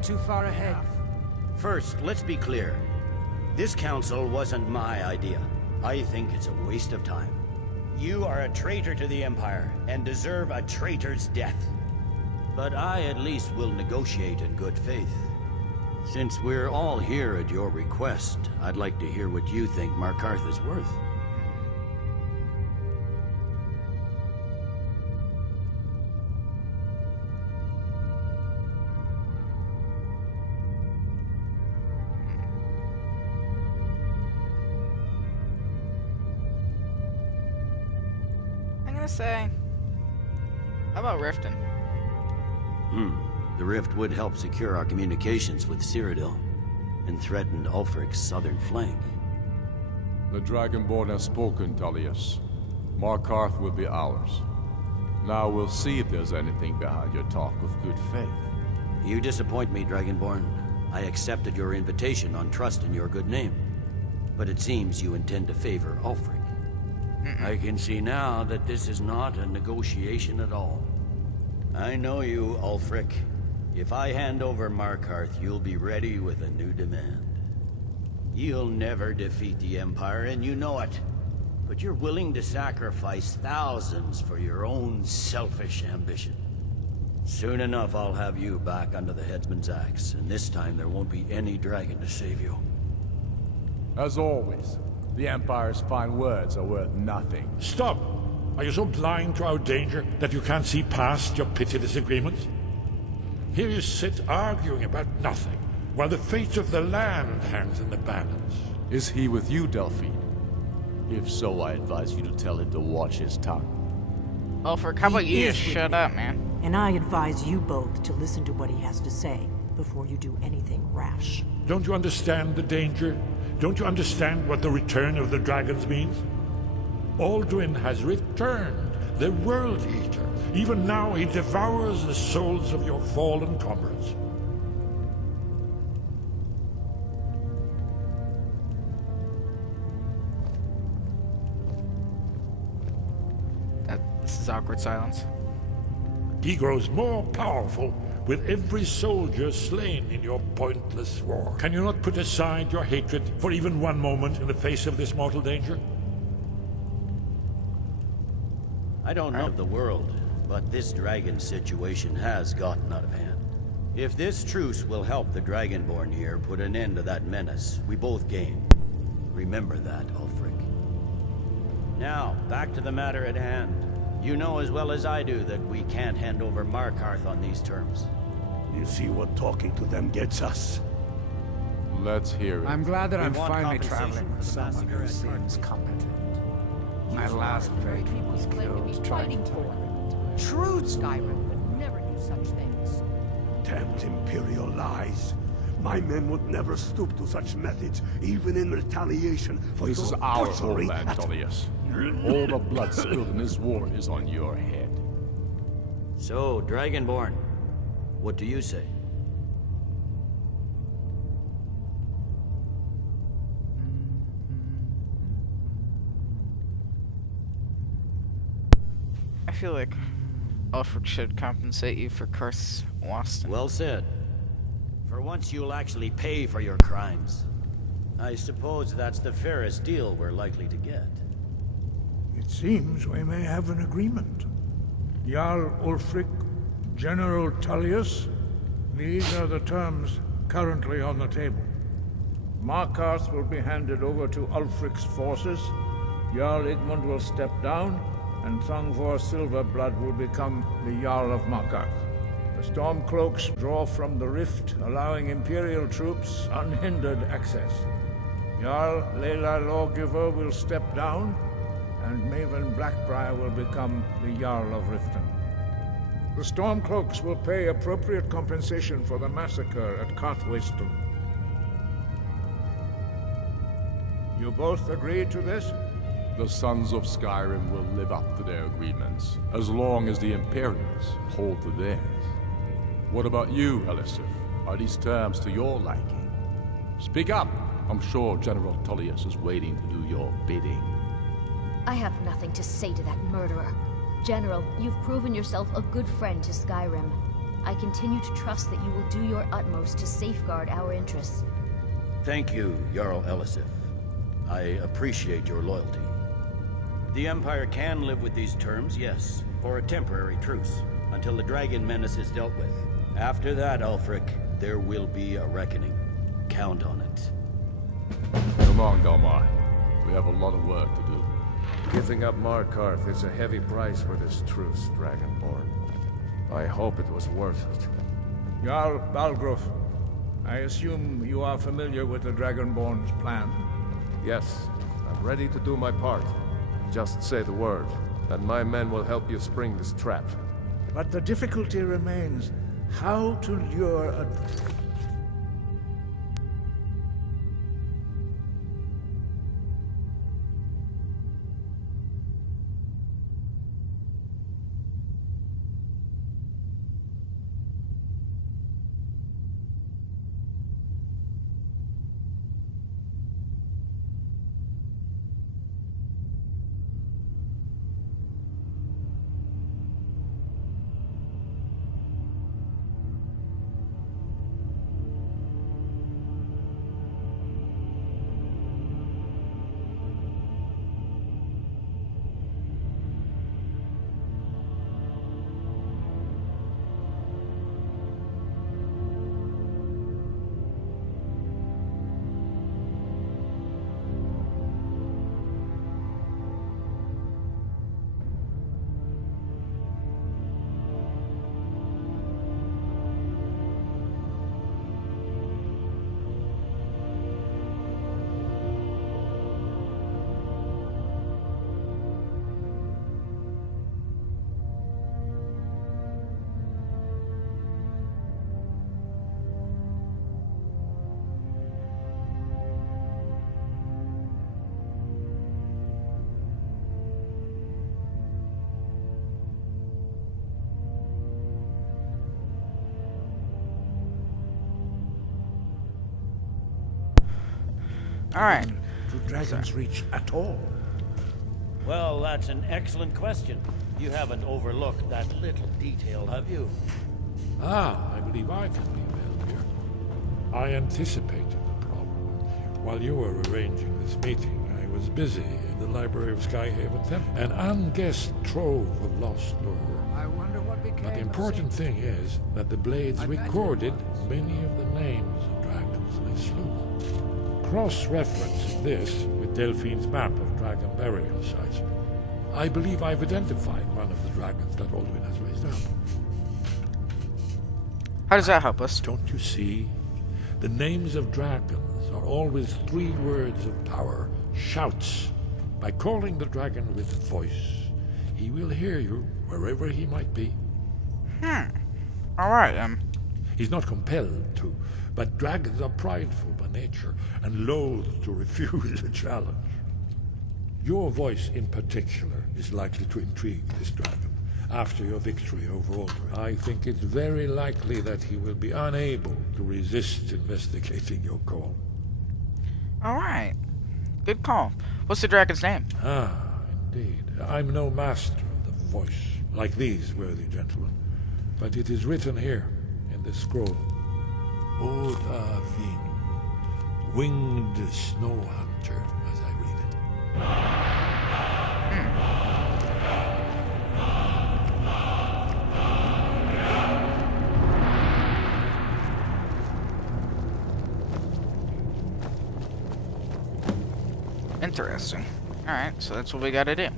get too far ahead. First, let's be clear. This council wasn't my idea. I think it's a waste of time. You are a traitor to the Empire, and deserve a traitor's death. But I at least will negotiate in good faith. Since we're all here at your request, I'd like to hear what you think Markarth is worth. I'm gonna say, how about Riften? The rift would help secure our communications with Cyrodiil, and threatened Ulfric's southern flank. The Dragonborn has spoken, Tullius. Markarth will be ours. Now we'll see if there's anything behind your talk of good faith. You disappoint me, Dragonborn. I accepted your invitation on trust in your good name. But it seems you intend to favor Ulfric. I can see now that this is not a negotiation at all. I know you, Ulfric. If I hand over Markarth, you'll be ready with a new demand. You'll never defeat the Empire, and you know it. But you're willing to sacrifice thousands for your own selfish ambition. Soon enough, I'll have you back under the headsman's axe, and this time there won't be any dragon to save you. As always, the Empire's fine words are worth nothing. Stop! Are you so blind to our danger that you can't see past your petty disagreements? Here you sit arguing about nothing, while the fate of the land hangs in the balance. Is he with you, Delphine? If so, I advise you to tell him to watch his tongue. Ulfric, how about you just shut up, man? And I advise you both to listen to what he has to say before you do anything rash. Don't you understand the danger? Don't you understand what the return of the dragons means? Alduin has returned, the World Eater. Even now he devours the souls of your fallen comrades. This is awkward silence. He grows more powerful with every soldier slain in your pointless war. Can you not put aside your hatred for even one moment in the face of this mortal danger? I don't know the world, but this dragon situation has gotten out of hand. If this truce will help the Dragonborn here put an end to that menace, we both gain. Remember that, Ulfric. Now, back to the matter at hand. You know as well as I do that we can't hand over Markarth on these terms. You see what talking to them gets us? Let's hear it. I'm glad that I'm want finally compensation traveling with for the someone massacre who at seems competent. My last victim was killed trying to tournament. True Skyrim would never do such things. Damned Imperial lies. My men would never stoop to such methods, even in retaliation for This your is our butchery homeland, at- Tullius. All the blood spilled in this war is on your head. So, Dragonborn, what do you say? I feel like Ulfric should compensate you for Curse Waston. Well said. For once you'll actually pay for your crimes. I suppose that's the fairest deal we're likely to get. It seems we may have an agreement. Jarl Ulfric, General Tullius, these are the terms currently on the table. Markarth will be handed over to Ulfric's forces, Jarl Igmund will step down, and Thongvor Silverblood will become the Jarl of Markarth. The Stormcloaks draw from the rift, allowing Imperial troops unhindered access. Jarl Leila Lawgiver will step down, and Maven Blackbriar will become the Jarl of Riften. The Stormcloaks will pay appropriate compensation for the massacre at Carthwayston. You both agree to this? The Sons of Skyrim will live up to their agreements, as long as the Imperials hold to theirs. What about you, Elisif? Are these terms to your liking? Speak up! I'm sure General Tullius is waiting to do your bidding. I have nothing to say to that murderer. General, you've proven yourself a good friend to Skyrim. I continue to trust that you will do your utmost to safeguard our interests. Thank you, Jarl Elisif. I appreciate your loyalty. The Empire can live with these terms, yes, for a temporary truce, until the dragon menace is dealt with. After that, Ulfric, there will be a reckoning. Count on it. Come on, Galmar. We have a lot of work to do. Giving up Markarth is a heavy price for this truce, Dragonborn. I hope it was worth it. Jarl Balgruuf, I assume you are familiar with the Dragonborn's plan. Yes, I'm ready to do my part. Just say the word, and my men will help you spring this trap. But the difficulty remains how to lure a... Alright. Do dragons reach at all? Well, that's an excellent question. You haven't overlooked that little detail, have you? Ah, I believe I can be of help here. I anticipated the problem. While you were arranging this meeting, I was busy in the library of Skyhaven Temple, an unguessed trove of lost lore. I wonder what became But the important thing is that the blades recorded many of the names of dragons they slew. Cross-referencing this with Delphine's map of dragon burial sites, I believe I've identified one of the dragons that Odahving has raised up. How does that help us? Don't you see? The names of dragons are always 3 words of power, shouts. By calling the dragon with voice, he will hear you wherever he might be. Alright, He's not compelled to, but dragons are prideful by nature and loath to refuse a challenge. Your voice in particular is likely to intrigue this dragon. After your victory over Odahving, I think it's very likely that he will be unable to resist investigating your call. alright. Good call. What's the dragon's name? Ah, indeed. I'm no master of the voice, like these worthy gentlemen, but it is written here in this scroll. Odahving, winged snow hunter, as I read it. Interesting. Alright, so that's what we gotta do.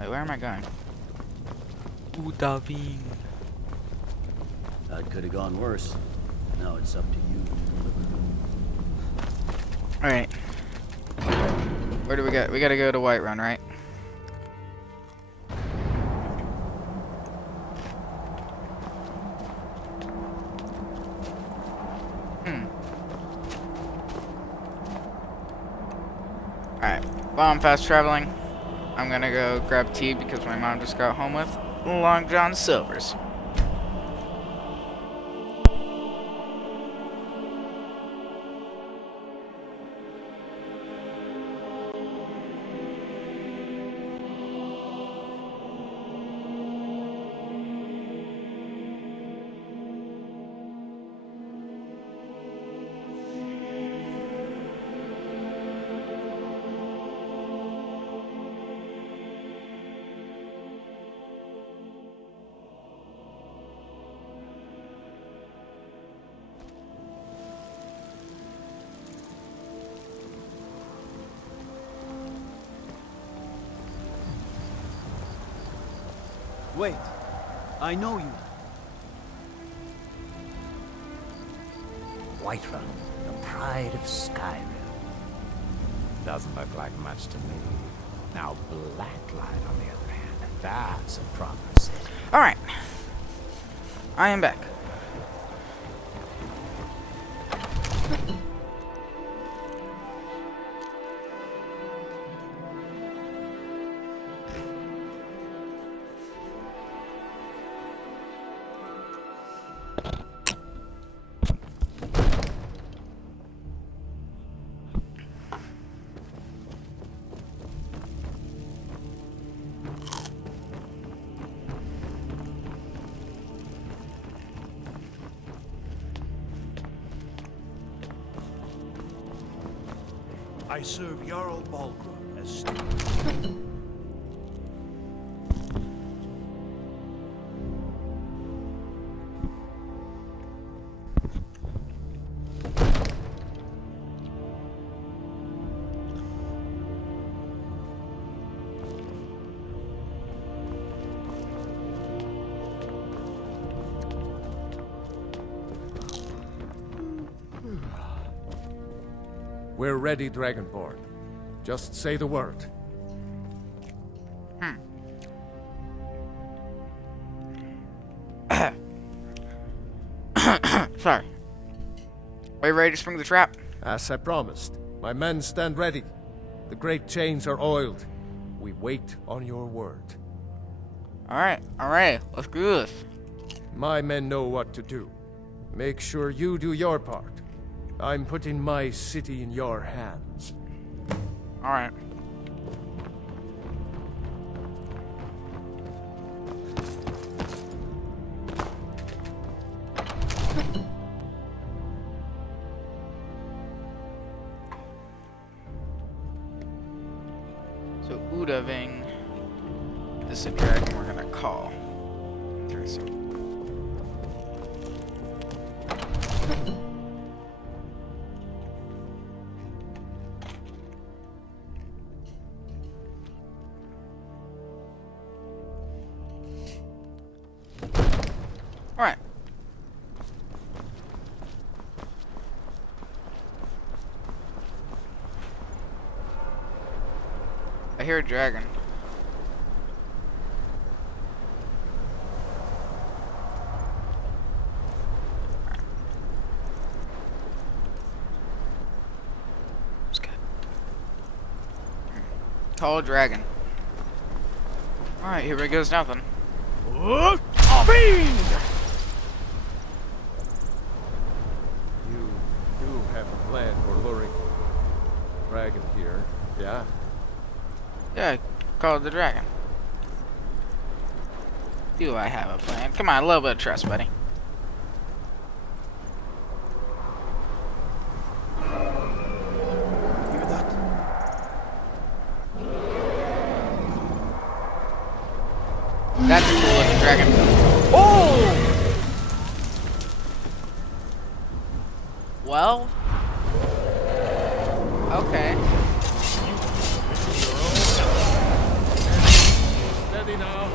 Wait, where am I going? Odahving. That could have gone worse. Now it's up to you to deliver. Alright. Where do we go? We gotta go to Whiterun, right? Alright. While I'm fast traveling, I'm gonna go grab tea because my mom just got home with Long John Silver's. Wait. I know you. Whiterun, the pride of Skyrim. Doesn't look like much to me. Now Blacklight, on the other hand, that's a proper city. Alright. I am back. I serve Jarl Balgruuf as steward. We're ready, Dragonborn. Just say the word. Sorry. Are you ready to spring the trap? As I promised, my men stand ready. The great chains are oiled. We wait on your word. Alright, let's do this. My men know what to do. Make sure you do your part. I'm putting my city in your hands. Alright. So Odahving is a dragon we're gonna call. Interesting. Alright. I hear a dragon. It's good. Call a dragon. Alright, here we goes nothing. Odahving! You do have a plan for luring dragon here, yeah? Yeah, call the dragon. Do I have a plan? Come on, a little bit of trust, buddy. Hear that? That's a cool looking dragon. Oh! Well. Okay. Steady now.